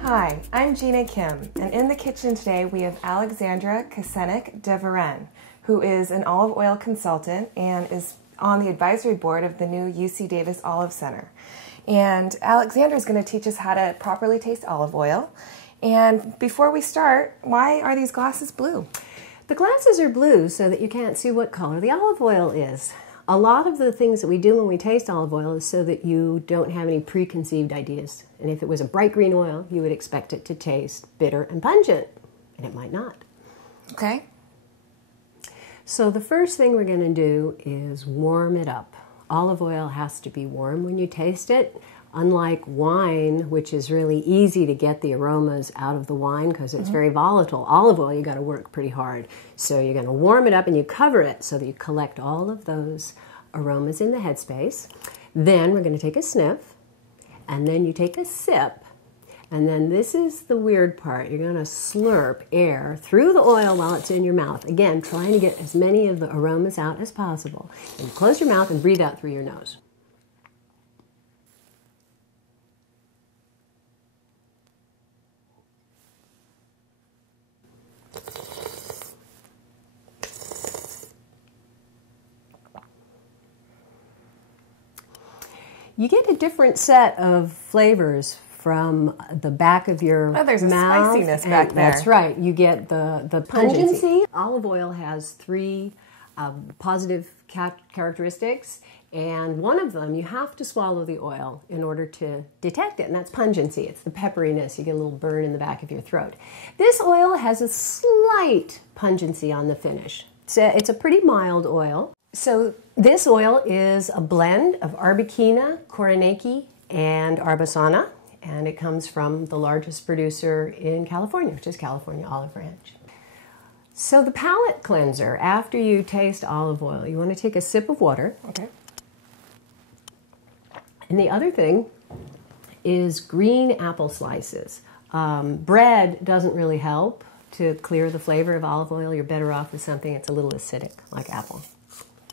Hi, I'm Gina Kim, and in the kitchen today we have Alexandra Kicenik Devarenne, who is an olive oil consultant and is on the advisory board of the new UC Davis Olive Center. And Alexandra is going to teach us how to properly taste olive oil. And before we start, why are these glasses blue? The glasses are blue so that you can't see what color the olive oil is. A lot of the things that we do when we taste olive oil is so that you don't have any preconceived ideas. And if it was a bright green oil, you would expect it to taste bitter and pungent, and it might not. Okay. So the first thing we're going to do is warm it up. Olive oil has to be warm when you taste it. Unlike wine, which is really easy to get the aromas out of the wine because it's very volatile, olive oil, you got to work pretty hard. So you're going to warm it up and you cover it so that you collect all of those aromas in the headspace. Then we're going to take a sniff, and then you take a sip, and then this is the weird part. You're going to slurp air through the oil while it's in your mouth. Again, trying to get as many of the aromas out as possible. And close your mouth and breathe out through your nose. You get a different set of flavors from the back of your mouth. Oh, there's a spiciness back there. That's right. You get the pungency. Olive oil has three positive characteristics, and one of them, you have to swallow the oil in order to detect it, and that's pungency. It's the pepperiness. You get a little burn in the back of your throat. This oil has a slight pungency on the finish. It's a pretty mild oil. So this oil is a blend of Arbequina, Koronaki, and Arbosana, and it comes from the largest producer in California, which is California Olive Ranch. So the palate cleanser, after you taste olive oil, you want to take a sip of water. Okay. And the other thing is green apple slices. Bread doesn't really help to clear the flavor of olive oil. You're better off with something that's a little acidic, like apple.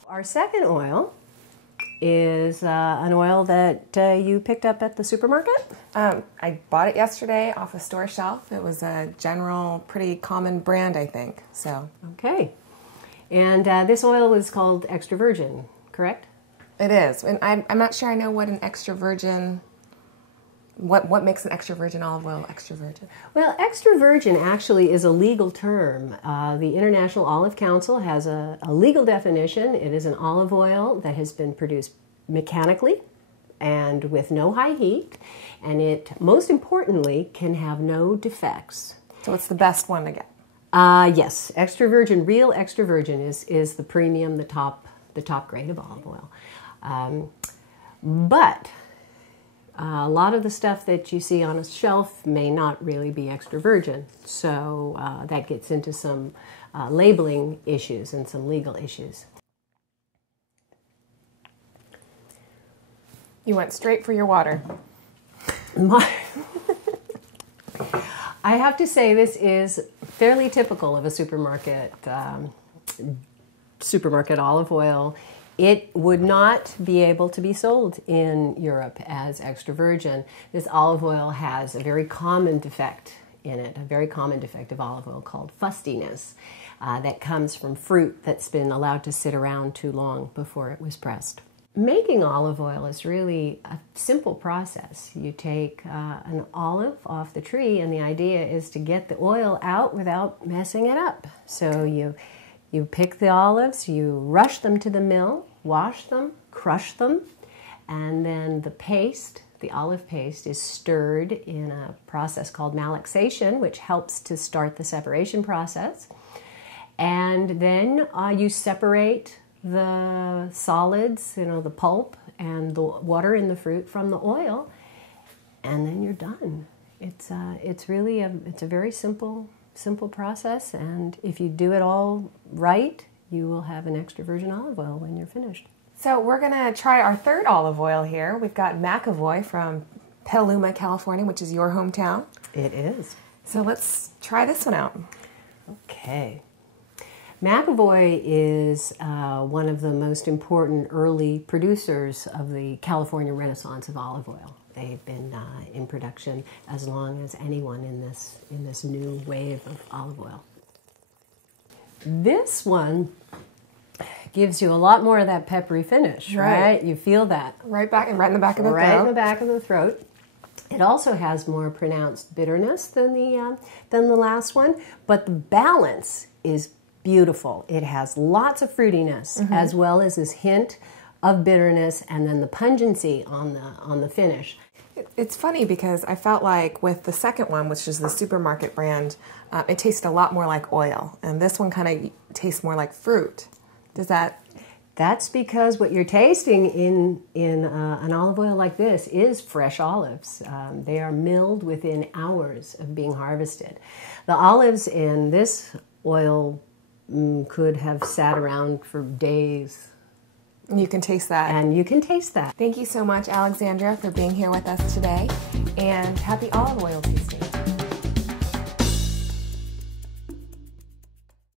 Our second oil is an oil that you picked up at the supermarket? I bought it yesterday off a store shelf. It was a general, pretty common brand, I think. So. Okay. And this oil is called extra virgin, correct? It is. And I'm not sure I know what an extra virgin... What makes an extra virgin olive oil extra virgin? Well, extra virgin actually is a legal term. The International Olive Council has a legal definition. It is an olive oil that has been produced mechanically and with no high heat, and it, most importantly, can have no defects. So it's the best one to get? Yes. Extra virgin, real extra virgin is the premium, the top grade of olive oil. But a lot of the stuff that you see on a shelf may not really be extra virgin, so that gets into some labeling issues and some legal issues. You went straight for your water. I have to say this is fairly typical of a supermarket olive oil. It would not be able to be sold in Europe as extra virgin. This olive oil has a very common defect in it, a very common defect of olive oil called fustiness that comes from fruit that's been allowed to sit around too long before it was pressed. Making olive oil is really a simple process. You take an olive off the tree, and the idea is to get the oil out without messing it up. So you pick the olives, you rush them to the mill, wash them, crush them, and then the paste, the olive paste, is stirred in a process called malaxation, which helps to start the separation process. And then you separate the solids, the pulp and the water in the fruit from the oil, and then you're done. It's really a very simple process, and if you do it all right, you will have an extra virgin olive oil when you're finished. So we're going to try our third olive oil here. We've got McAvoy from Petaluma, California, which is your hometown. It is. So let's try this one out. Okay. Okay. McAvoy is one of the most important early producers of the California Renaissance of olive oil. They've been in production as long as anyone in this new wave of olive oil. This one gives you a lot more of that peppery finish, right? You feel that. Right in the back of the throat. Right in the back of the throat. It also has more pronounced bitterness than the last one, but the balance is beautiful. It has lots of fruitiness as well as this hint of bitterness, and then the pungency on the finish. It's funny because I felt like with the second one, which is the supermarket brand, it tasted a lot more like oil, and this one kind of tastes more like fruit. Does that? That's because what you're tasting in an olive oil like this is fresh olives. They are milled within hours of being harvested. The olives in this oil could have sat around for days. You can taste that. And you can taste that. Thank you so much, Alexandra, for being here with us today, and happy olive oil tasting.